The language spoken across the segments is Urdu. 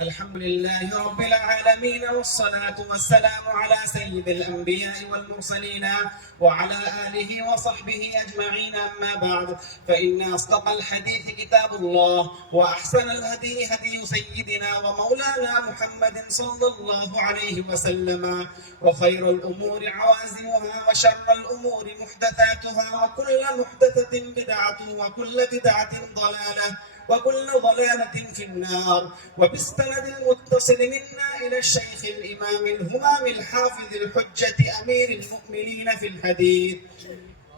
الحمد لله رب العالمين، والصلاة والسلام على سيد الأنبياء والمرسلين وعلى آله وصحبه أجمعين. أما بعد، فإن أصدق الحديث كتاب الله، وأحسن الهدي هدي سيدنا ومولانا محمد صلى الله عليه وسلم، وخير الأمور عوازمها، وشر الأمور محدثاتها، وكل محدثة بدعة، وكل بدعة ضلالة، وكل ضلالة في النار. وبالسند المتصل منا إلى الشيخ الإمام الهمام الحافظ الحجة أمير المؤمنين في الحديث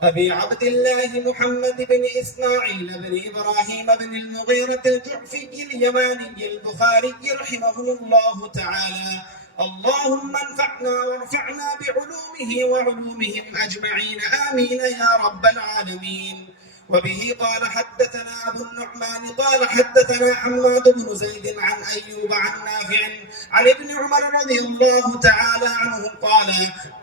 أبي عبد الله محمد بن إسماعيل بن إبراهيم بن المغيرة الجعفي اليماني البخاري رحمه الله تعالى. اللهم انفعنا وارفعنا بعلومه وعلومهم أجمعين، آمين يا رب العالمين. وبه قال حدثنا أبو النعمان قال حدثنا حماد بن زيد عن أيوب عن نافع عن ابن عمر رضي الله تعالى عنه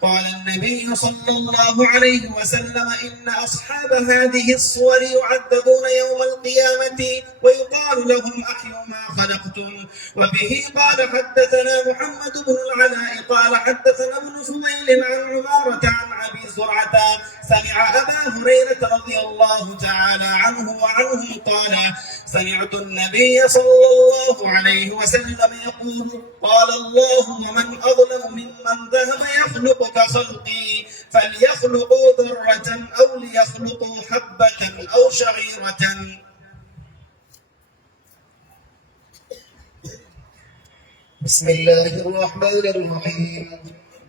قال النبي صلى الله عليه وسلم: إن أصحاب هذه الصور يعذبون يوم القيامة ويقال لهم: أحيوا ما خلقتم. وبه قال حدثنا محمد بن العلاء قال حدثنا ابن فضيل عن عمارة عن أبي زرعة سمع أبا هريرة رضي الله تعالى عنه وعنهم قال: سمعت النبي صلى الله عليه وسلم يقول: قال الله: ومن أظلم ممن ذهب يخلق كخلقي، فليخلقوا ذرة أو ليخلقوا حبة أو شعيرة. بسم الله الرحمن الرحيم.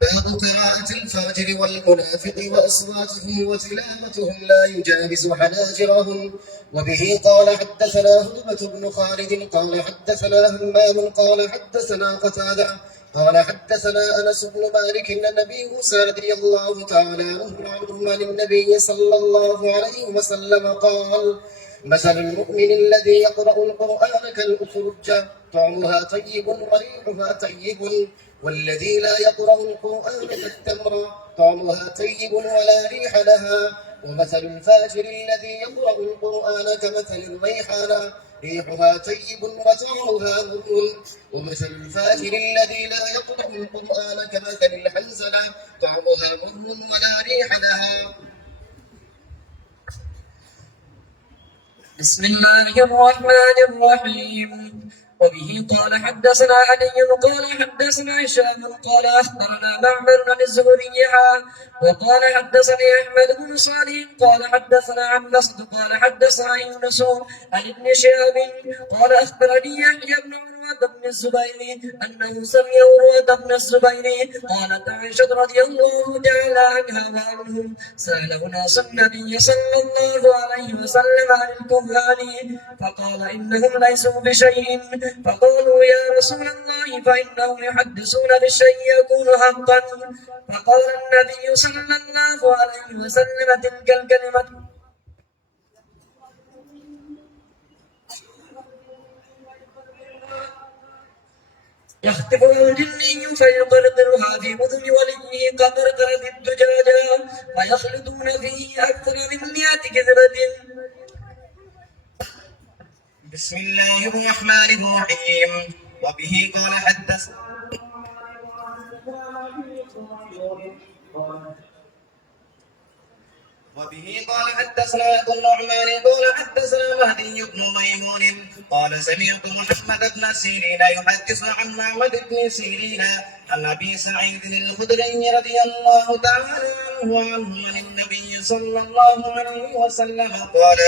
باب قراءة الفاجر والمنافق وأصواته وتلاوتهم لا يجاوز حناجرهم. وبه قال حدثنا هدبة بن خالد قال حدثنا همام قال حدثنا قتادة قال حدثنا أنس بن مالك أن النبي موسى رضي الله تعالى عنه عن النبي صلى الله عليه وسلم قال: مثل المؤمن الذي يقرأ القرآن كالأخرج طعمها طيب وريحها طيب، والذي لا يقرأ القرآن كالتمر طعمها طيب ولا ريح لها. ومثل الفاجر الذي يقرأ القرآن كمثل الريحان ريحها طيب وطعمها مر. ومثل الفاجر الذي لا يقرأ القرآن كمثل الحنزلة طعمها مر ولا ريح لها. بسم الله الرحمن الرحيم. وبه قال حدثنا علي قال حدثنا هشام قال أخبرنا معمر عن الزهري وقال حدثني أحمد بن صالح قال حدثنا عن مسعود قال حدثنا يونس عن ابن شهاب قال أخبرني يحيى بن عروة بن الزبير أنه سمع عروة بن الزبير قالت عائشة رضي الله تعالى عنها وعنهم: سأل ناس النبي صلى الله عليه وسلم عن الكهان فقال: إنهم ليسوا بشيء. فقالوا: يا رسول الله، فإنهم يحدثون بالشيء يكون حقا. فقال النبي صلى الله عليه وسلم: تلك الكلمة يخطفها الجني فيقرقرها في بطن وليه كقرقرة الدجاجة فيخلطون فيه أكثر من 100 كذبة. بسم الله الرحمن الرحيم. وبه قال حدثنا أبو النعمان قال حدثنا مهدي بن ميمون قال: سمعت محمد بن سيرين يحدث عن معبد بن سيرين عن أبي سعيد الخدري رضي الله تعالى عنه عن النبي صلى الله عليه وسلم قال: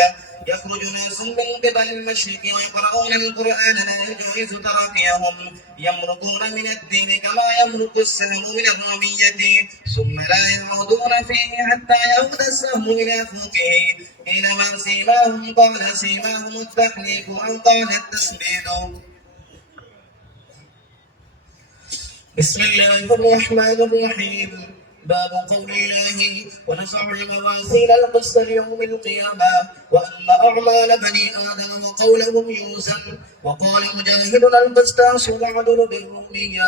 يخرج ناس من قبل المشرق ويقرؤون القرآن لا يجوز تراقيهم، يمرقون من الدين كما يمرق السهم من الرمية، ثم لا يعودون فيه حتى يعود السهم إلى فوقه. قيل: ما سيماهم؟ قال: سيماهم التحليف أو قال التسبيح. بسم الله الرحمن الرحيم. باب قول الله: ونفع الموازين القسط ليوم القيامة، وأن أعمال بني آدم وقولهم يوزن. وقال مجاهد: القسطاس العدل بالرؤية،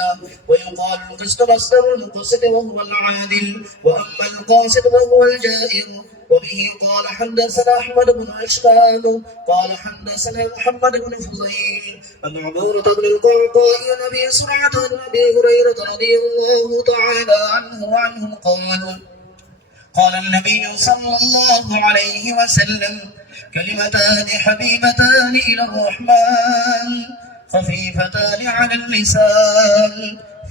ويقال القسط مصدر المقسط وهو العادل، وأما القاسط وهو الجائر وبه قال حدثنا أحمد بن أشهاب قال حدثنا محمد بن فضيل عن عمارة بن القعقاع عن أبي زرعة عن أبي هريرة رضي الله تعالى عنه وعنهم قال النبي صلى الله عليه وسلم كلمتان حبيبتان إلى الرحمن خفيفتان على اللسان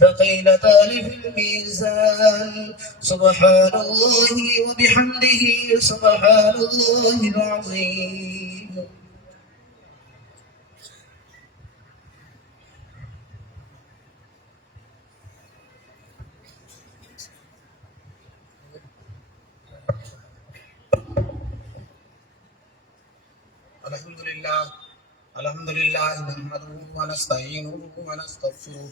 ثقيلتان في الميزان سبحان الله وبحمده سبحان الله العظيم. الحمد لله نحمده ونستعينه ونستغفره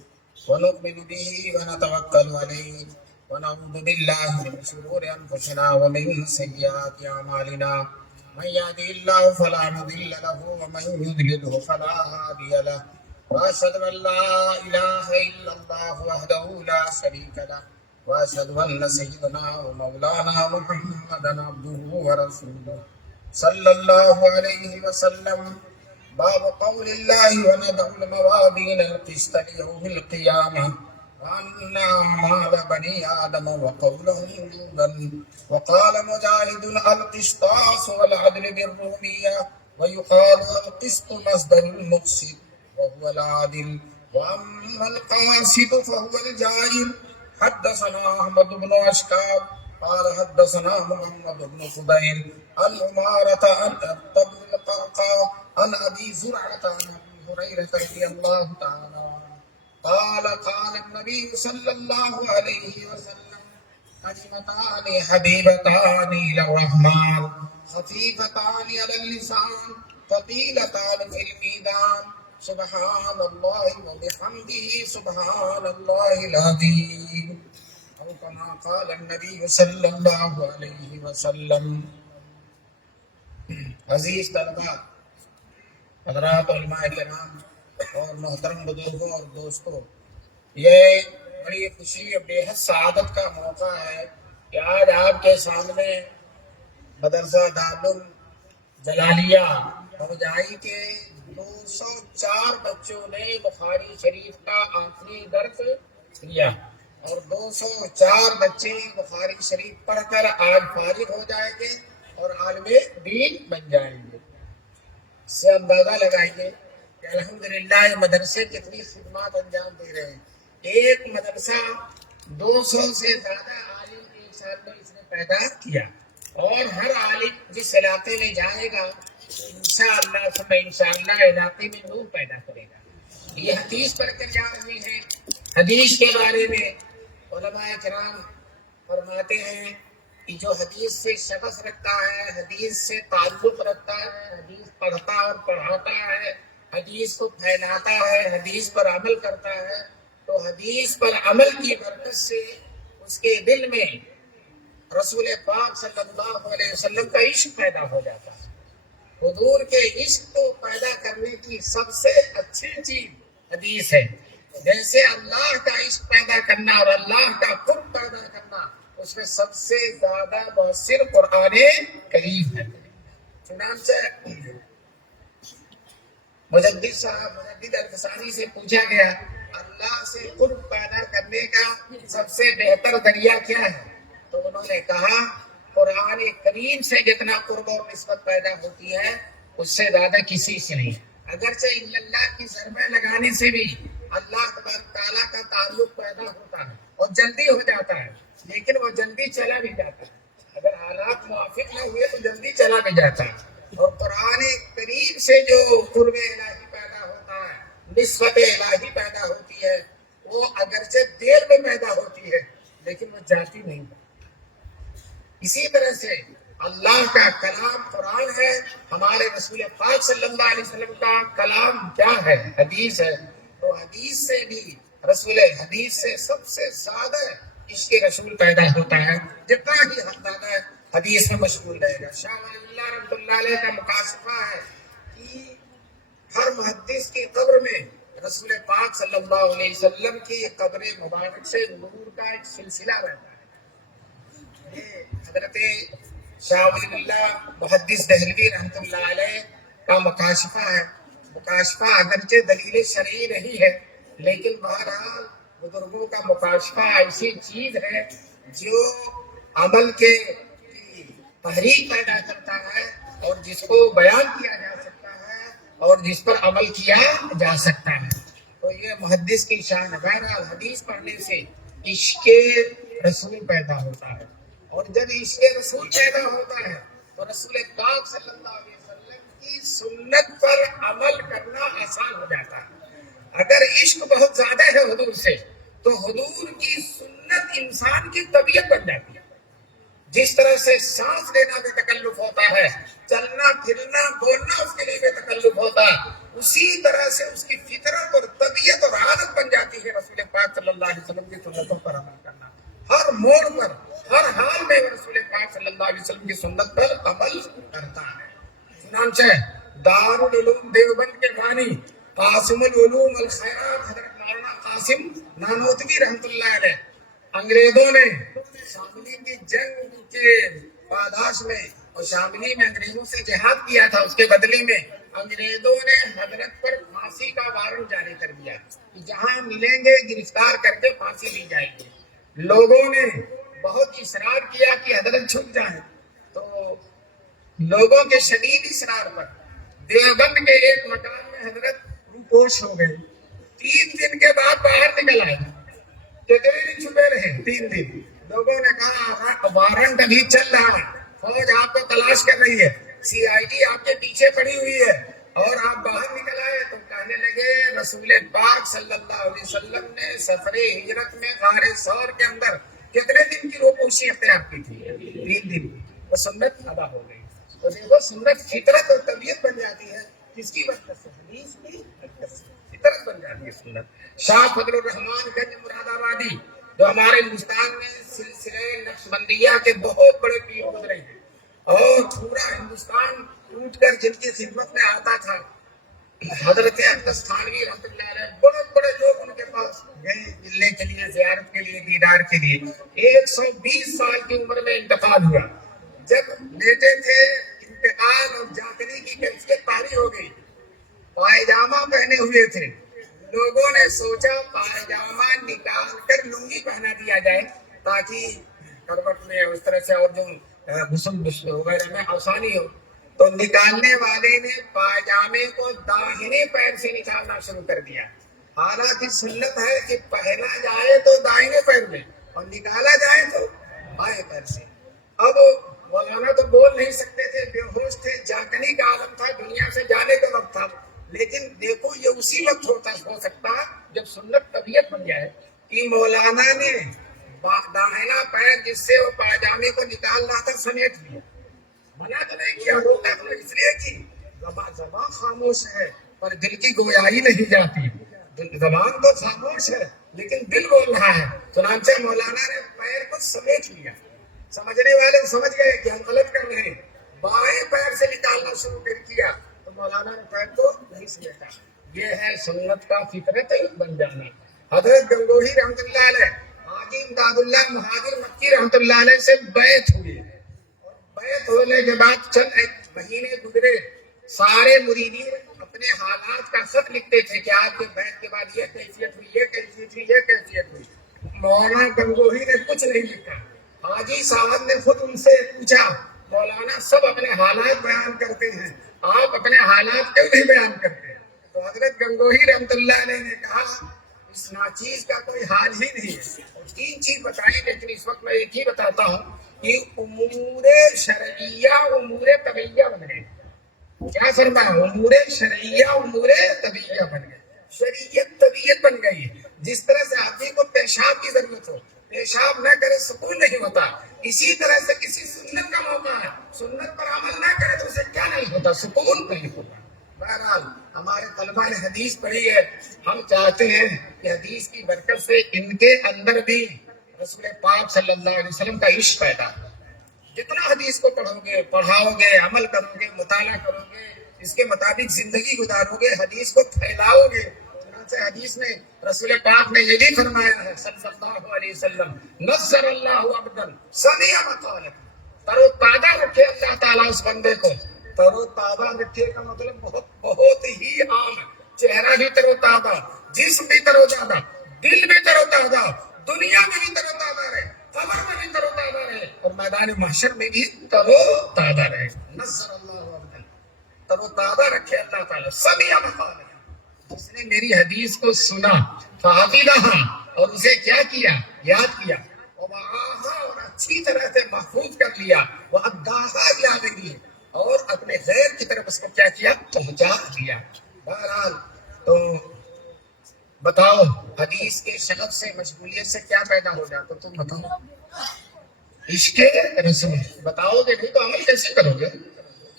ونؤمن به ونتوكل عليه ونعوذ بالله من شرور انفسنا ومن سيئات اعمالنا من يهده الله فلا مضل له ومن يضلل فلا هادي له واشهد ان لا اله الا الله وحده لا شريك له واشهد ان سيدنا ومولانا محمدا عبده ورسوله صلى الله عليه وسلم. باب قول الله ونضع الموازين القسط ليوم القيامة وأن أعمال بني آدم وقولهم جودا. وقال مجاهد القسطاس والعدل بالرومية ويقال القسط مصدر المقسط وهو العادل وأما القاسط فهو الجائر. حدثنا أحمد بن أشكاب قال حدثنا محمد بن فضيل عن عمارة عن بن القعقاع عن أبي زرعة عن أبي هريرة رضي الله تعالى عنه قال قال النبي صلى الله عليه وسلم كلمتان حبيبتان إلى الرحمن خفيفتان على اللسان ثقيلتان في الميزان سبحان الله وبحمده سبحان الله العظيم أو كما قال النبي صلى الله عليه وسلم. عزیز طلباء حضرات علماء کرام اور محترم بزرگوں اور دوستوں، یہ بڑی خوشی اور بے حد سعادت کا موقع ہے کہ آج آپ کے سامنے مدرسہ دارالعلوم جلالیہ ہوجائی کے 204 بچوں نے بخاری شریف کا آخری درس لیا اور 204 بچے بخاری شریف پڑھ کر آج فارغ ہو جائیں گے اور عالم دین بن جائیں گے. اس سے اندازہ لگائیے کہ الحمدللہ یہ مدرسے کتنی خدمات انجام دے رہے ہیں. ایک مدرسہ 200 سے زیادہ عالم ایک سال میں اس نے پیدا کیا اور ہر عالم جس علاقے میں جائے گا انشاءاللہ علاقے میں نور پیدا کرے گا. یہ حدیث پڑھ کر جا رہی ہے. حدیث کے بارے میں علماء کرام فرماتے ہیں کہ جو حدیث سے شغف رکھتا ہے، حدیث سے تعلق رکھتا ہے، حدیث پڑھتا اور پڑھاتا ہے، حدیث کو پھیلاتا ہے، حدیث پر عمل کرتا ہے، تو حدیث پر عمل کی برکت سے اس کے دل میں رسول پاک صلی اللہ علیہ وسلم کا عشق پیدا ہو جاتا ہے. حضور کے عشق کو پیدا کرنے کی سب سے اچھی چیز حدیث ہے. جیسے اللہ کا عشق پیدا کرنا اور اللہ کا قرب پیدا کرنا، اس میں سب سے زیادہ مؤثر قرآن کریم ہے. چنانچہ مجدد الفسانی سے پوچھا گیا اللہ سے قرب پیدا کرنے کا سب سے بہتر ذریعہ کیا ہے، تو انہوں نے کہا قرآن کریم سے جتنا قرب اور نسبت پیدا ہوتی ہے اس سے زیادہ کسی سے نہیں. اگرچہ اللہ کی ضربہ لگانے سے بھی اللہ تعالیٰ کا تعلق پیدا ہوتا ہے اور جلدی ہو جاتا ہے، لیکن وہ جلدی چلا بھی جاتا ہے. اگر حالات موافق نہ ہوئے تو جلدی چلا بھی جاتا ہے. اور قرآن کریم سے جو قرب الہی پیدا ہوتا ہے، نسبت الہی پیدا ہوتی ہے، وہ اگرچہ دیر میں پیدا ہوتی ہے لیکن وہ جاتی نہیں. اسی طرح سے اللہ کا کلام قرآن ہے، ہمارے رسول پاک صلی اللہ علیہ وسلم کا کلام کیا ہے؟ حدیث ہے. تو حدیث سے بھی حدیث سے سب سے زیادہ عشق رسول پیدا ہوتا ہے. جتنا ہی زیادہ حدیث میں مشغول رہے گا. شاہ ولی اللہ رحمۃ اللہ علیہ کا مکاشفہ ہے کہ ہر محدث کی قبر میں رسول پاک صلی اللہ علیہ وسلم کی قبر مبارک سے نور کا ایک سلسلہ رہتا ہے. حضرت شاہ ولی اللہ محدث دہلوی رحمۃ اللہ علیہ کا مکاشفہ ہے. مکاشفہ اگرچہ دلیل شرعی نہیں ہے لیکن بہرحال بزرگوں کا مکاشفہ ایسی چیز ہے جو عمل کے تحریک پیدا کرتا ہے اور جس کو بیان کیا جا سکتا ہے اور جس پر عمل کیا جا سکتا ہے. تو یہ محدث کی شان ہے. بہرحال حدیث پڑھنے سے عشق رسول پیدا ہوتا ہے اور جب عشق رسول پیدا ہوتا ہے تو رسول پاک صلی اللہ علیہ وسلم کی سنت پر عمل کرنا آسان ہو جاتا ہے. اگر عشق بہت زیادہ ہے حضور سے تو حضور کی سنت انسان کی طبیعت بن جاتی ہے. جس طرح سے سانس لینا بے تکلف ہوتا ہے، چلنا پھرنا بولنا اس کے لیے بے تکلف ہوتا ہے، اسی طرح سے اس کی فطرت اور طبیعت اور عادت بن جاتی ہے رسول پاک صلی اللہ علیہ وسلم کی سنتوں پر عمل کرنا. ہر موڑ پر ہر حال میں رسول پاک صلی اللہ علیہ وسلم کی سنت پر عمل کرتا ہے. چنانچہ دارالعلوم دیوبند کے بانی قاسم العلوم الخیرات حضرت مولانا قاسم نانوتوی رحمۃ اللہ علیہ انگریزوں نے شاملی کی جنگ کے پاداش میں اور شاملی میں انگریزوں سے جہاد کیا تھا، اس کے بدلے میں انگریزوں نے حضرت پر پھانسی کا وارنٹ جاری کر دیا کہ جہاں ملیں گے گرفتار کر کے پھانسی دی جائے گی. لوگوں نے بہت اصرار کیا کہ حضرت چھپ جائیں تو لوگوں کے شدید اصرار پر دیوبند کے ایک مکان میں حضرت روپوش ہو گئے. 3 دن کے بعد باہر نکل آئے. کتنے دن چھپے رہے؟ 3 دن. لوگوں نے کہا وارنٹ ابھی چل رہا ہے، فوج آپ کو تلاش کر رہی ہے، CID آپ کے پیچھے پڑی ہوئی ہے اور آپ باہر نکل آئے. تو کہنے لگے رسول پاک صلی اللہ علیہ وسلم نے سفر ہجرت میں غار ثور کے اندر کتنے دن کی روپوشی اختیار کی تھی؟ 3 دن. تو سنت ادا ہو گئی. تو دیکھو سنت فطرت اور طبیعت بن جاتی ہے. کس کی برکت سے؟ حدیث کی برکت سے فطرت بن جاتی ہے سنت. شاہ فضل الرحمان گنج مراد آبادی جو ہمارے ہندوستان میں سلسلے نقشبندیہ کے بہت بڑے پیر گزرے ہیں اور پورا ہندوستان ٹوٹ کر جن کی خدمت میں آتا تھا حضرت دستانوی رحمۃ اللہ علیہ، بڑے بڑے لوگ ان کے پاس گئے ملنے کے لیے، زیارت کے لیے، دیدار کے لیے. 120 سال کی عمر میں انتقال ہوا. جب بیٹے تھے انتقال اور جاگنے کی کیفیت پاری ہو گئی. پائجامہ پہنے ہوئے تھے. لوگوں نے سوچا پائجامہ نکال کر لنگی پہنا دیا جائے تاکہ کروٹ میں اس طرح سے اور جو غسل وغیرہ میں آسانی ہو. تو نکالنے والے نے پائجامے کو داہنے پیر سے نکالنا شروع کر دیا. حالانکہ سنت ہے کہ پہنا جائے تو دائیں پیر میں اور نکالا جائے تو بائیں پیر سے. اب مولانا تو بول نہیں سکتے تھے، بے ہوش تھے، جاگنے کا عالم تھا، دنیا سے جانے کا وقت تھا. لیکن دیکھو یہ اسی وقت ہو سکتا جب سنت طبیعت بن جائے کہ مولانا نے داہنا پیر جس سے وہ پائجامے کو نکال رہا تھا سمیٹ لیا. منع تو نہیں کیا، روکا تو اس لیے کہ زبان خاموش ہے پر دل کی گویائی نہیں جاتی. زبان تو خاموش ہے لیکن دل بول رہا ہے. چنانچہ مولانا نے پیر کو سمیٹ لیا. سمجھنے والے سمجھ گئے کہ ہم غلط کر رہے ہیں. بائیں پیر سے نکالنا شروع کر کیا تو مولانا نے پیر کو نہیں سمیٹا. یہ ہے سنت کا فطرت بن جانا. حضرت گنگوہی رحمۃ اللہ علیہ حاجی امداد اللہ مہاجر مکی رحمۃ اللہ علیہ سے بیعت ہوئی. بیعت ہونے کے بعد چند ایک مہینے گزرے. سارے مریدین اپنے حالات کا خط لکھتے تھے کہ آپ کے بیعت کے بعد یہ کیفیت ہوئی، یہ کیفیت ہوئی، یہ کیفیت ہوئی. مولانا گنگوہی نے کچھ نہیں لکھا. حاجی صاحب نے خود ان سے پوچھا مولانا سب اپنے حالات بیان کرتے ہیں، آپ اپنے حالات کیوں نہیں بیان کرتے؟ تو حضرت گنگوہی رحمۃ اللہ علیہ نے کہا اس ناچیز کا کوئی حال ہی نہیں ہے. اور 3 چیز بتائی لیکن اس وقت میں ایک ہی بتاتا ہوں کہ امور شرعیہ امور طبیعیہ بن گئی. کیا فرمایا؟ امور شرعیہ امور طبیعیہ بن گئی. شریعت طبیعت بن گئی. جس طرح سے آدمی کو پیشاب کی ضرورت ہو، پیشاب نہ کرے سکون نہیں ہوتا، اسی طرح سے کسی سنت کا موقع ہے، سنت پر عمل نہ کرے تو اسے کیا نہیں ہوتا؟ سکون نہیں ہوتا. بہرحال ہمارے طلبہ نے حدیث پڑھی ہے. ہم چاہتے ہیں کہ حدیث کی برکت سے ان کے اندر بھی رسول پاک صلی اللہ علیہ وسلم کا عشق پیدا ہو. جتنا حدیث کو پڑھو گے، پڑھاؤ گے، عمل کرو گے، مطالعہ کرو گے، اس کے مطابق زندگی گزارو گے، حدیث کو پھیلاؤ گے. حدیث میں رسول پاک نے یہ بھی فرمایا ہے صلی اللہ علیہ وسلم نصر اللہ عبدا سمع مقالہ. ترو تازہ رکھے اللہ تعالیٰ اس بندے کو. ترو تازہ رکھے کا مطلب بہت بہت ہی عام ہے. چہرہ بھی ترو تازہ، جسم بھی ترو تازہ، دل بھی ترو تازہ، دنیا میں بھی ترو تازہ رہے، قبر میں بھی ترو تازہ رہے، اور میدان محشر میں بھی ترو تازہ رہے. نصر اللہ عبدہ، ترو تازہ رکھے اللہ تعالیٰ. سبھی امثال ہیں. جس نے میری حدیث کو سنا فحفظھا، اور اسے کیا کیا؟ یاد کیا. ووعاھا، اور اچھی طرح سے محفوظ کر لیا. واداھا الی، اور اپنے غیر کی طرف اس کو کیا کیا؟ پہنچا دیا. بہرحال تو بتاؤ حدیث کے شغف سے مشغولیت سے کیا پیدا ہو جاتا؟ تم بتاؤ. عشق رسول. بتاؤ گے نہیں تو عمل کیسے کرو گے؟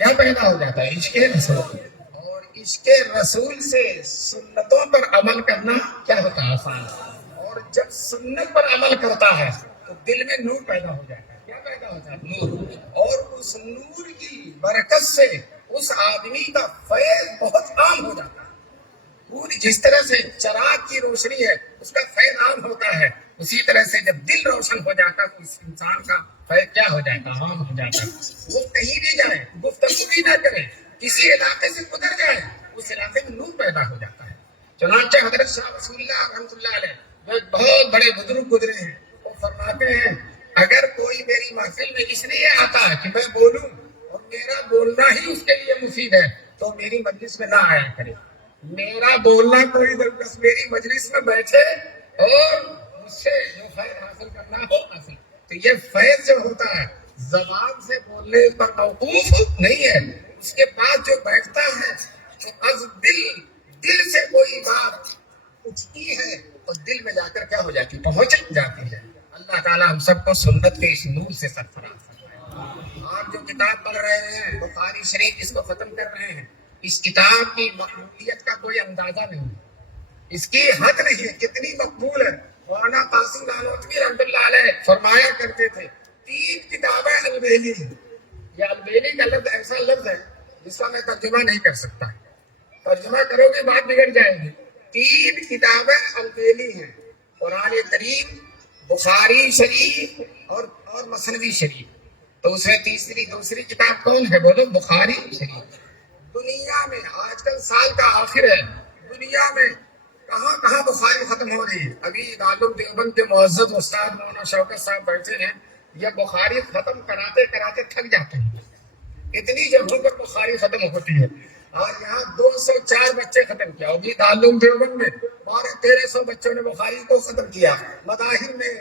کیا پیدا ہو جاتا ہے؟ عشق رسول. اور عشق رسول سے سنتوں پر عمل کرنا کیا ہوتا ہے؟ آسان. اور جب سنت پر عمل کرتا ہے تو دل میں نور پیدا ہو جاتا ہے. کیا پیدا ہوتا ہے؟ نور. اور اس نور کی برکت سے اس آدمی کا فیض بہت عام ہو جاتا ہے. پوری جس طرح سے چراغ کی روشنی ہے اس کا فیض عام ہوتا ہے، اسی طرح سے جب دل روشن ہو جاتا ہے تو اس انسان کا فیض کیا ہو جاتا ہے؟ عام ہو جاتا ہے. وہ کہیں بھی جائے، گفتگو بھی نہ کرے، کسی علاقے سے گزر جائے، اس علاقے میں نور پیدا ہو جاتا ہے. چنانچہ حضرت شاہ رسول اللہ رحمۃ اللہ علیہ جو ایک بہت بڑے بزرگ گزرے ہیں، وہ فرماتے ہیں اگر کوئی میری محفل میں اس لیے آتا ہے کہ میں بولوں اور میرا بولنا ہی اس کے لیے مفید ہے تو میری مجلس میں نہ آیا کرے. میرا بولنا کوئی بس میری مجلس میں بیٹھے اور مجھ سے جو فیض حاصل کرنا ہو حاصل. تو یہ فیض جو ہوتا ہے زبان سے بولنے پر موقوف نہیں ہے، اس کے بعد جو بیٹھتا ہے تو از دل سے کوئی بات اٹھتی ہے اور دل میں جا کر کیا ہو جاتی؟ پہنچ جاتی ہے. اللہ تعالیٰ ہم سب کو سنت کے اس نور سے سرفراز فرمائے. آپ جو کتاب پڑھ رہے ہیں بخاری شریف، اس کو ختم کر رہے ہیں، اس کتاب کی مقبولیت کا کوئی اندازہ نہیں، اس کی حد نہیں ہے کتنی مقبول ہے. مولانا قاسم نانوتوی رحمۃ اللہ علیہ فرمایا کرتے تھے 3 کتابیں البیلی ہیں. یہ البیلی کا لفظ ایسا لفظ ہے جس کا میں ترجمہ نہیں کر سکتا. ترجمہ کرو گے بات بگڑ جائے گی. 3 کتابیں البیلی ہیں، قرآن کریم، بخاری شریف اور مثنوی شریف. تو اس میں دوسری کتاب کون ہے؟ بولو. بخاری شریف. دنیا میں آج کل سال کا آخر ہے، دنیا میں کہاں بخاری ختم ہو رہی ہے. ابھی دارالعلوم دیوبند کے معزز استاد مولانا شوکت صاحب بیٹھے ہیں، یہ بخاری ختم کراتے کراتے تھک جاتے ہیں. اتنی جگہوں پر بخاری ختم ہوتی ہے. اور یہاں 204 بچے ختم کیا. ابھی دارالعلوم دیوبند میں 1200-1300 بچوں نے بخاری کو ختم کیا. مداہر میں،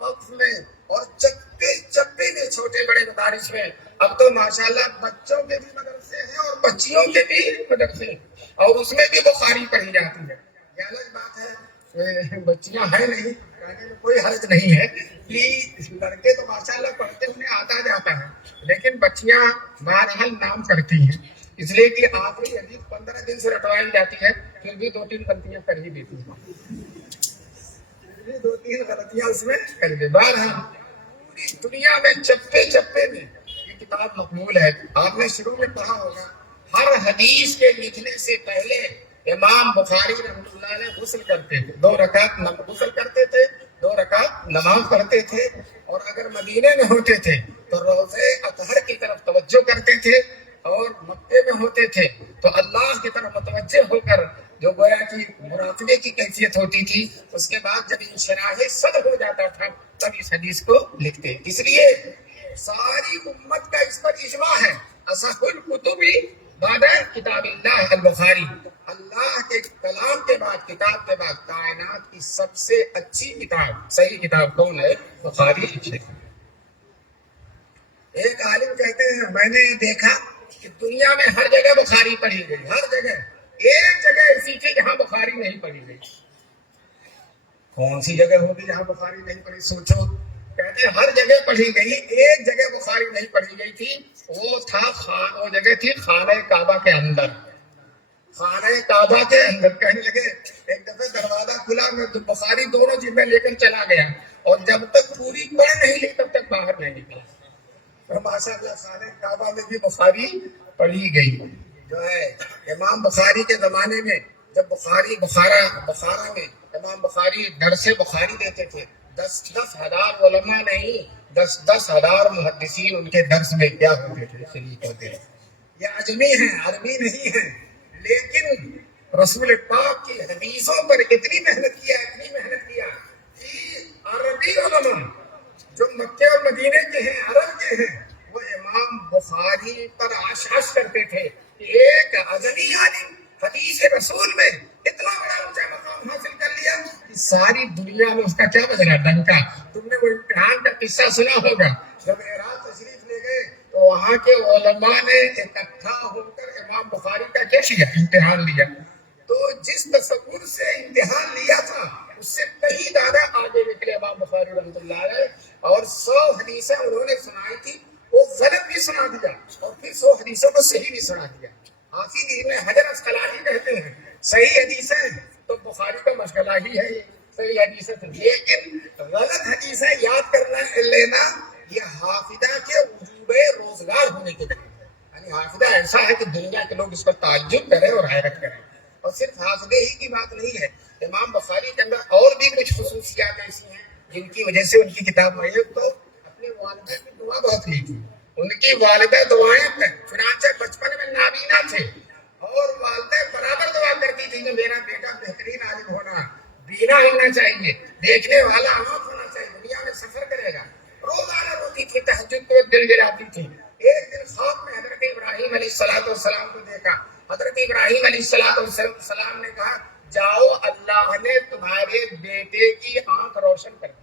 وقف میں اور چپے میں، چھوٹے بڑے مدارس میں. اب تو ماشاءاللہ بچوں کے بھی مدرسے ہیں اور بچیوں کے بھی مدرسے ہیں، اور اس میں بھی بخاری پڑھی جاتی ہے. یہ الگ بات ہے، بچیاں ہیں نہیں، کہنے میں کوئی حرج نہیں ہے کہ لڑکے تو ماشاءاللہ پڑھتے انہیں آتا جاتا ہے، لیکن بچیاں بہرحال نام کرتی ہیں، اس لیے کہ آخری حدیث 15 دن سے رٹوائی جاتی ہے، پھر بھی 2-3 غلطیاں کر ہی دیتی ہیں. 2-3 غلطیاں اس میں کر دے. بہرحال پوری دنیا میں چپے میں یہ کتاب مقبول ہے. آپ نے شروع میں پڑھا ہوگا ہر حدیث کے لکھنے سے پہلے امام بخاری رحمۃ اللہ علیہ غسل کرتے تھے، 2 رکعت غسل کرتے تھے، 2 رکعت نماز پڑھتے تھے، اور اگر مدینے میں ہوتے تھے تو روضہ اطہر کی طرف توجہ کرتے تھے، اور مکے میں ہوتے تھے تو اللہ کی طرف متوجہ ہو کر جو گویا کی مراقبے کی کیفیت ہوتی تھی، اس کے بعد جب انشراح صدر ہو جاتا تھا تب اس حدیث کو لکھتے. اس لیے ساری امت کا اس پر اجماع ہے، اصح الکتب بعد کتاب اللہ البخاری. اللہ کے کلام کے بعد، کتاب کے بعد کائنات کی سب سے اچھی کتاب، صحیح کتاب کون ہے؟ بخاری شریف. ایک عالم کہتے ہیں میں نے دیکھا کہ دنیا میں ہر جگہ بخاری پڑھی گئی، ہر جگہ. ایک جگہ ایسی تھی جہاں بخاری نہیں پڑھی گئی. کون سی جگہ ہوگی جہاں بخاری نہیں پڑھی؟ سوچو. کہتے ہیں ہر جگہ پڑھی گئی، ایک جگہ بخاری نہیں پڑھی گئی تھی، وہ جگہ تھی خانہ کعبہ کے اندر. خانہ کعبہ کے اندر. کہنے لگے ایک دفعہ دروازہ کھلا، میں بخاری دونوں جیبیں لے کر چلا گیا، اور جب تک پوری پڑھ نہیں لی تب تک باہر نہیں نکلا. تو ماشاء اللہ خانہ کعبہ میں بھی بخاری پڑھی گئی. جو ہے امام بخاری کے زمانے میں جب بخارا میں امام بخاری درس بخاری دیتے تھے، 10,000 علماء نہیں، 10,000 محدثین ان کے درس میں کیا ہوتے تھے، شریک ہوتے تھے. یہ عجمی ہیں، عربی نہیں ہیں، لیکن رسول پاک کی حدیثوں پر اتنی محنت کیا کہ عربی علماء جو مکے اور مدینے کے ہیں، عرب کے ہیں، وہ امام بخاری پر عش کرتے تھے کہ ایک عجمی عالم حدیث رسول میں اتنا بڑا اونچا مقام حاصل کر لیا کہ ساری دنیا میں اس کا کیا وجہ ڈنکا. تم نے وہ امتحان کا قصہ سنا ہوگا، جب معراج تشریف لے گئے تو وہاں کے علماء نے اکٹھا ہو کر امام بخاری کا کیا کیا، امتحان لیا. تو جس تصور سے امتحان لیا تھا اس سے کہیں زیادہ آگے نکلے امام بخاری رحمۃ اللہ علیہ، اور 100 حدیثیں انہوں نے سنائی تھی، وہ غلط بھی سنا دیا اور پھر 100 حدیثوں کو صحیح بھی سنا دیا. حافظ ابن حجر اسقلانی کہتے ہیں صحیح حدیثیں تو بخاری کا مشغلہ ہی ہے، صحیح حدیثیں، لیکن غلط حدیثیں یاد کرنا لینا یہ حافظہ کے وجوب روزگار ہونے کے لیے، یعنی حافظہ ایسا ہے کہ دنیا کے لوگ اس پر تعجب کریں اور حیرت کریں. اور صرف حافظے ہی کی بات نہیں ہے، امام بخاری کے اندر اور بھی کچھ خصوصیات ایسی ہیں جن کی وجہ سے ان کی کتاب میں تو اپنے والدہ کی دعا بہت لی تھی. ان کی والدہ دعائیں چنانچہ بچپن میں نابینا تھے اور والدہ برابر دعا کرتی تھی کہ میرا بیٹا بہترین عالم ہونا، بینا ہونا چاہیے، دیکھنے والا آنکھ ہونا چاہیے، دنیا میں سفر کرے گا. روزانہ روتی تھی، تہجد کو دل جلاتی تھی. ایک دن خواب میں حضرت ابراہیم علیہ السلام کو دیکھا. حضرت ابراہیم علیہ السلام نے کہا جاؤ اللہ نے تمہارے بیٹے کی آنکھ روشن کر دی.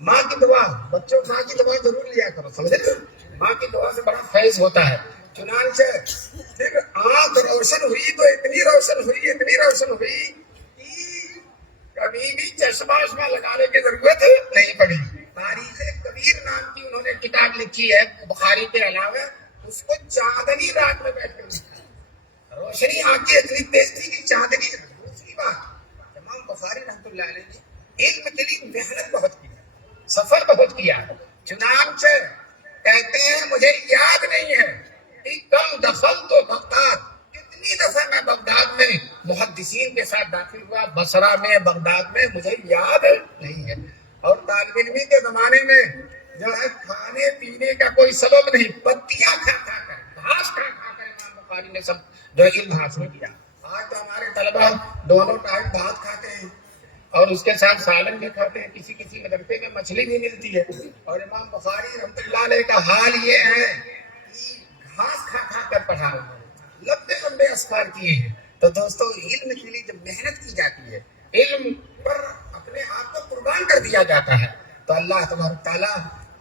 ماں کی دعا، بچوں ماں کی دعا ضرور لیا کرو، سمجھے؟ ماں کی دعا سے بڑا فیض ہوتا ہے. چنانچہ پھر آنکھ روشن ہوئی تو اتنی روشن ہوئی کہ کبھی بھی چشمہ لگانے کی ضرورت نہیں پڑی. تاریخ کبیر نام کی انہوں نے کتاب لکھی ہے بخاری کے علاوہ، اس کو چاندنی رات میں بیٹھ کر لکھا. روشنی آنکھیں اتنی تیز تھی کہ چاندنی. دوسری بات، امام بخاری رحمۃ اللہ علیہ نے علم کے لیے محنت بہت کی، سفر بہت کیا. چنانچہ کہتے ہیں مجھے یاد نہیں ہے کہ کم دخل تو بغداد، کتنی دفعہ میں بغداد میں محدثین کے ساتھ داخل ہوا، بصرہ میں، بغداد میں، مجھے یاد نہیں ہے. اور طالب علمی کے زمانے میں جو ہے کھانے پینے کا کوئی سبب نہیں، پتیاں کھا کر، گھاس کھا کر امام بخاری نے سب جو علم حاصل کیا. آج تو ہمارے طلبا دونوں ٹائم بھات کھاتے ہیں اور اس کے ساتھ سالن بھی کھاتے ہیں، کسی مدرسے میں مچھلی بھی ملتی ہے. اور امام بخاری رحمۃ اللہ علیہ کا حال یہ ہے کہ گھاس کھا کر پڑھا رہے ہیں، لمبے اسفار کیے ہیں. تو دوستو علم کے لیے جب محنت کی جاتی ہے، علم پر اپنے آپ کو قربان کر دیا جاتا ہے، تو اللہ تبارک تعالیٰ،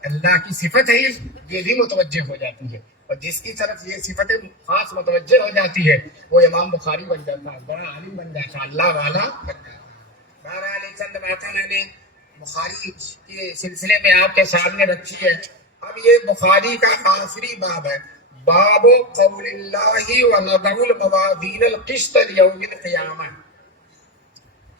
اللہ کی صفت ہے یہ بھی متوجہ ہو جاتی ہے. اور جس کی طرف یہ صفتیں خاص متوجہ ہو جاتی ہے وہ امام بخاری بن جاتا ہے، بڑا عالم بن جاتا ہے، اللہ والا بن جاتا ہے. بہرحال چند باتیں میں نے بخاری کے سلسلے میں آپ کے سامنے رکھی ہے. اب یہ بخاری کا آخری باب ہے، باب قول اللہ ونضع الموازین القسط لیوم القیامہ.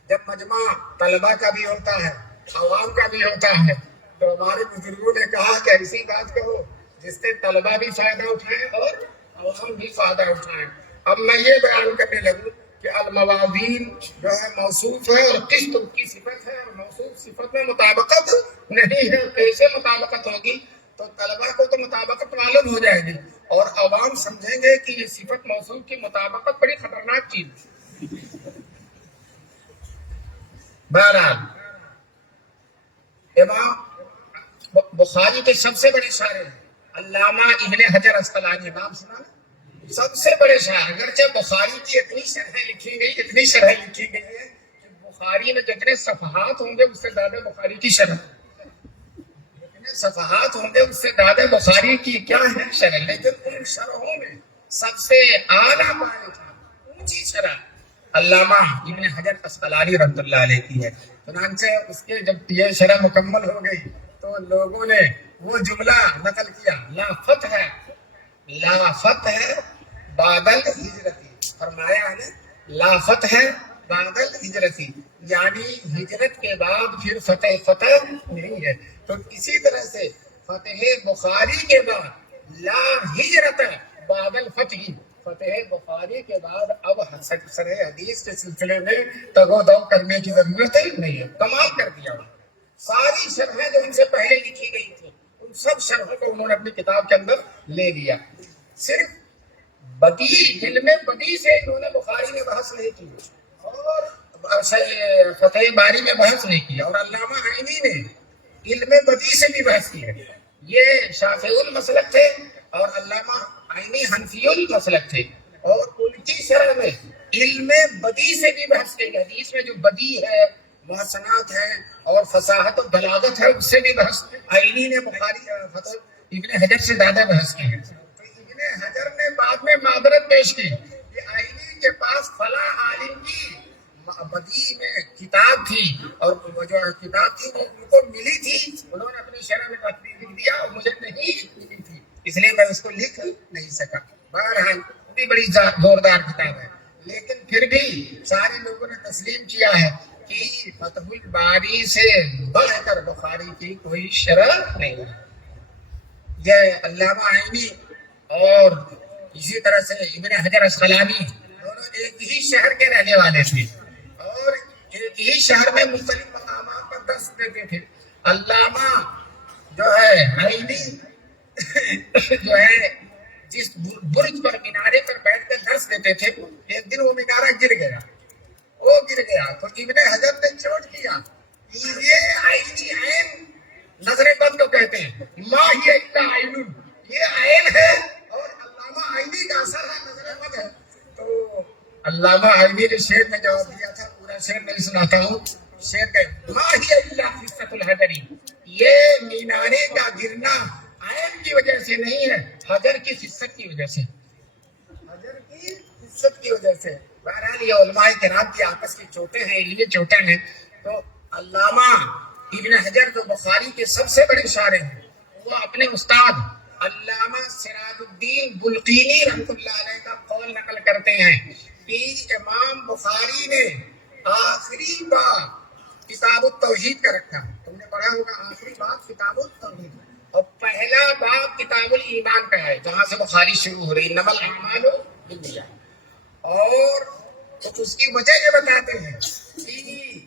جب مجمع طلبہ کا بھی ہوتا ہے، عوام کا بھی ہوتا ہے، تو ہمارے بزرگوں نے کہا کہ ایسی بات کہو جس سے طلبہ بھی فائدہ اٹھائیں اور عوام بھی فائدہ اٹھائیں. اب میں یہ بیان کرنے لگوں کہ الموازین جو ہے موصوف ہے اور قسط کی صفت ہے، اور موصوف صفت میں مطابقت نہیں ہے. کیسے مطابقت ہوگی؟ تو طلبہ کو تو مطابقت معلوم ہو جائے گی اور عوام سمجھیں گے کہ یہ صفت موصوف کی مطابقت بڑی خطرناک چیز ہے. بہرحال امام بخاری کے سب سے بڑے شاعر ہیں علامہ ابن حجر اسقلانی، نام سنا؟ سب سے بڑے شاعر. اگرچہ بخاری کی اتنی شرح لکھی گئی ہے کہ بخاری میں جتنے صفحات ہوں گے اس سے زیادہ بخاری کی شرح، جتنے صفحات ہوں گے اس سے زیادہ بخاری کی کیا ہے شرح. لیکن ان شرحوں میں سب سے اعلیٰ اونچی شرح علامہ ابن حجر اسقلانی رحمۃ اللہ علیہ کی ہے. چنانچہ اس کے جب یہ شرح مکمل ہو گئی تو لوگوں نے وہ جملہ نقل کیا، لا فتح بعد الہجرتی. فرمایا ہے لا فتح بعد الہجرتی، یعنی ہجرت کے بعد پھر فتح نہیں ہے. تو اسی طرح سے فتح بخاری کے بعد لا ہجرت بعد الفتح، فتح بخاری کے بعد اب صحیح حدیث کے سلسلے میں تگ و دو کرنے کی ضرورت نہیں ہے. کمال کر دیا. ساری شرحیں جو ان سے پہلے لکھی گئی تھی ان سب شرحوں کو انہوں نے اپنی کتاب کے اندر لے لیا. صرف بدی علم بدی سے انہوں نے بخاری میں بحث نہیں کی اور فتح باری میں بحث نہیں کی. اور علامہ عینی نے علم بدی سے بھی بحث کی ہے. یہ شافعی المسلک تھے اور علامہ عینی حنفی المسلک تھے اور ان کی شرح میں علم بدی سے بھی بحث کی. حدیث میں جو بدی ہے محسنات ہے اور فصاحت و بلاغت ہے اس سے بھی بحث. عینی نے بخاری ابن حجر سے زیادہ بحث کی ہے. ابن حجر نے بعد میں معذرت پیش کی کہ عینی کے پاس فلاں عالم کی بدی میں کتاب تھی اور وہ جو کتاب تھی وہ ان کو ملی تھی, انہوں نے اپنی شرح میں تفصیل لکھ دیا اور مجھے نہیں ملی تھی اس لیے میں اس کو لکھ نہیں سکا. بہرحال بھی بڑی زوردار کتاب ہے لیکن پھر بھی سارے لوگوں نے تسلیم کیا ہے کہ فتح الباری سے بڑھ کر بخاری کی کوئی شرح نہیں ہے. یہ علامہ عینی اور اسی طرح سے ابن حجر اسقلانی دونوں ایک ہی شہر کے رہنے والے تھے اور ایک ہی شہر میں مختلف مقامات پر درس دیتے تھے. علامہ جو ہے عینی جو ہے جس برج پر مینارے پر بیٹھ کر درس دیتے تھے ایک دن وہ مینارہ گر گیا تو ابن حجر نے چوٹ کیا یہ عینی عین نظر بد کو کہتے ہیں ما ہی الا عین, یہ عین ہے اور علامہ عینی کا اثر ہے نظر بد ہے. تو علامہ عینی نے شعر میں جواب دیا تھا, پورا شعر نہیں سناتا ہوں. شعر کہ ما ہی الا خصۃ الحجری, یہ مینارے کا گرنا عین کی وجہ سے نہیں ہے حجر کی خصت کی وجہ سے, حجر کی خصت کی وجہ سے. بہرحال یہ علماء کرام کی آپس کی چوٹیں ہیں, علمی چوٹیں ہیں. تو علامہ ابن حجر جو بخاری کے سب سے بڑے شارح ہیں وہ اپنے استاد علامہ سراج الدین بلقینی رحمۃ اللہ علیہ کا قول نقل کرتے ہیں کہ امام بخاری نے آخری باب کتاب التوحید کا رکھا. تم نے پڑھا ہوگا آخری باب کتاب التوحید اور پہلا باب کتاب الایمان کا ہے جہاں سے بخاری شروع ہو رہی انما الاعمال بالنیات. اور تو اس کی وجہ یہ بتاتے ہیں کہ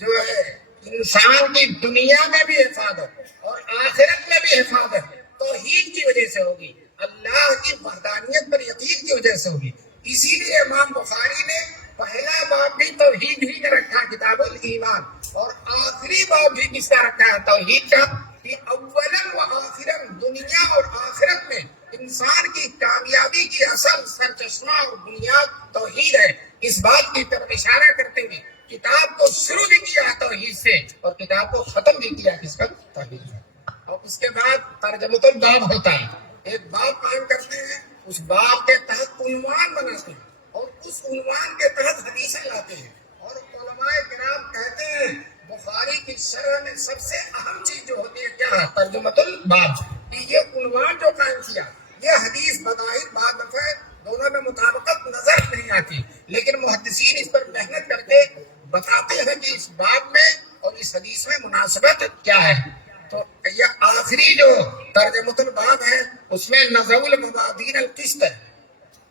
جو ہے انسان کی دنیا میں بھی حفاظت اور آخرت میں بھی حفاظت توحید کی وجہ سے ہوگی, اللہ کی وحدانیت پر یقین کی وجہ سے ہوگی. اسی لیے امام بخاری نے پہلا باب بھی توحید ہی کا رکھا کتاب الایمان اور آخری باب بھی کس کا رکھا ہے توحید کا کہ اولاً و آخراً دنیا اور آخرت میں انسان کی کامیابی کی اصل سرچشمہ اور بنیاد توحید ہے. اس بات کی طرف اشارہ کرتے ہوئے کتاب کو شروع بھی کیا توحید سے اور کتاب کو ختم بھی کیا کس کا توحید سے. اور اس کے بعد ترجمۃ الباب ہوتا ہے, ایک باب قائم کرتے ہیں اس باب کے تحت عنوان بناتے ہیں اور اس عنوان کے تحت حدیثیں لاتے ہیں. اور علماء کرام کہتے ہیں بخاری کی شرح میں سب سے اہم چیز جو ہوتی ہے کیا ہے ترجمۃ الباب. یہ عنوان جو قائم کیا یہ حدیث بظاہر بعض دفعہ دونوں میں مطابقت نظر نہیں آتی لیکن محدثین اس پر محنت کر کے بتاتے ہیں کہ اس باب میں اور اس حدیث میں مناسبت کیا ہے. تو یہ آخری جو ترجمۃ الباب ہے اس میں نزع الموازین القسط ہے,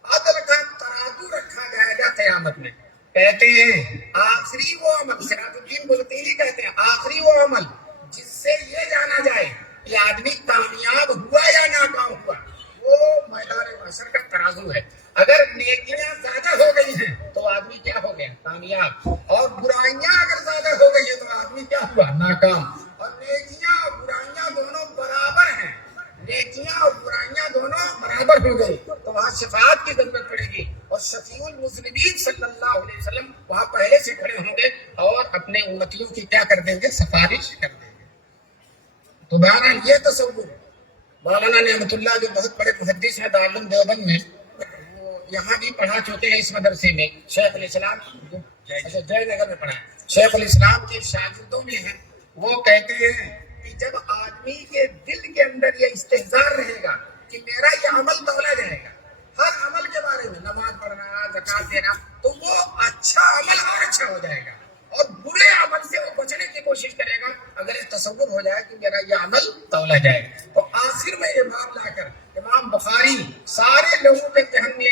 عدل کا ترازو رکھا جائے گا قیامت میں. کہتے ہیں آخری وہ عمل, سراج الدین بلقینی کہتے ہیں آخری وہ عمل جس سے یہ جانا جائے کہ آدمی کامیاب ہوا یا ناکام ہوا وہ میدان محشر کا ترازو ہے. اگر نیکیاں زیادہ ہو گئی ہیں تو آدمی کیا ہو گیا کامیاب, اور برائیاں اگر زیادہ ہو گئی ہیں تو آدمی کیا ہوا ناکام. اور نیکیاں اور برائیاں دونوں برابر ہیں, نیکیاں اور برائیاں دونوں برابر ہو گئی تو وہاں شفاعت کی ضرورت پڑے گی اور شفیع المذنبین صلی اللہ علیہ وسلم وہاں پہلے سے کھڑے ہوں گے اور اپنے امتیوں کی کیا کر دیں گے سفارش کر دیں گے. تو بہرحال یہ تصور مولانا نعمت اللہ جو بہت بڑے محدث ہیں دارالعلوم دیوبند میں, یہاں بھی پڑھا چکے ہیں اس مدرسے میں, شیخ الاسلام جے نگر میں پڑھا, شیخ الاسلام کے شاگردوں میں ہیں. وہ کہتے ہیں کہ جب آدمی کے دل کے اندر یہ استحضار رہے گا کہ میرا یہ عمل تولا جائے گا ہر عمل کے بارے میں, نماز پڑھنا زکات دینا, تو وہ اچھا عمل اور اچھا ہو جائے گا اور برے عمل سے وہ بچنے کی کوشش کرے گا اگر یہ تصور ہو جائے کہ میرا یہ عمل تولا جائے. تو آخر میں یہ باب لا کر امام بخاری سارے لوگوں کے ذہن میں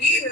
3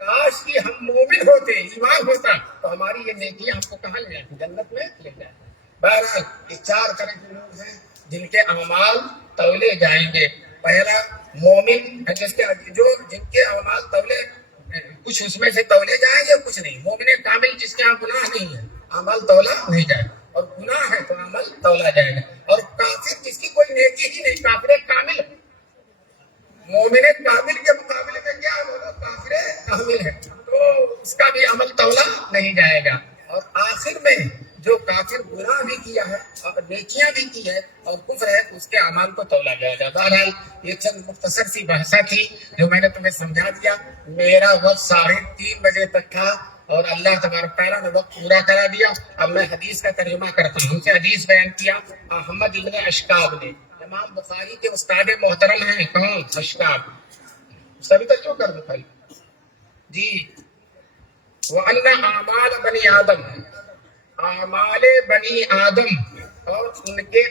کاش کہ ہم مومن ہوتے، ایمان ہوتا تو ہماری یہ نیکیاں ہم کو کہاں لے جاتی؟ جنت میں لے جاتی۔ بہرحال یہ 4 طرح کے لوگ ہیں جن کے اعمال تولے جائیں گے۔ پہلا مومن جن کے اعمال تولے، کچھ اس میں سے تولے جائیں گے، کچھ نہیں۔ مومن کامل جس کے یہاں گناہ نہیں ہے، عمل تولا نہیں جائے گا، اور گناہ ہے تو عمل تولا جائے گا۔ اور کافر جس کی کوئی نیکی ہی نہیں، کافر کامل ہے۔ مومن کامل کے مقابلے میں کیا ہوگا؟ کافر کامل ہے تو اس کا بھی عمل تولا نہیں جائے گا۔ اور آخر میں جو کافر گناہ بھی کیا ہے اور نیکیاں بھی کی ہے اور کفر ہے، اس کے اعمال کو تولا جائے گا۔ بہرحال یہ چند مختصر سی بحثیں تھی جو میں نے تمہیں سمجھا دیا۔ میرا وقت 3:30 بجے تک تھا اور اللہ تبارک تعالیٰ نے وقت پورا کرا دیا۔ اب میں حدیث کا ترجمہ کرتا ہوں۔ حدیث بیان کیا احمد ابن اشکاب نے، امام بخاری کے استاد محترم ہیں۔ کون؟ اشکاب۔ سبھی توجہ کر دو بھائی جی۔ وَأَنَّ أَعْمَالَ بَنِي آدَمَ، اعمال بنی آدم اور ان کے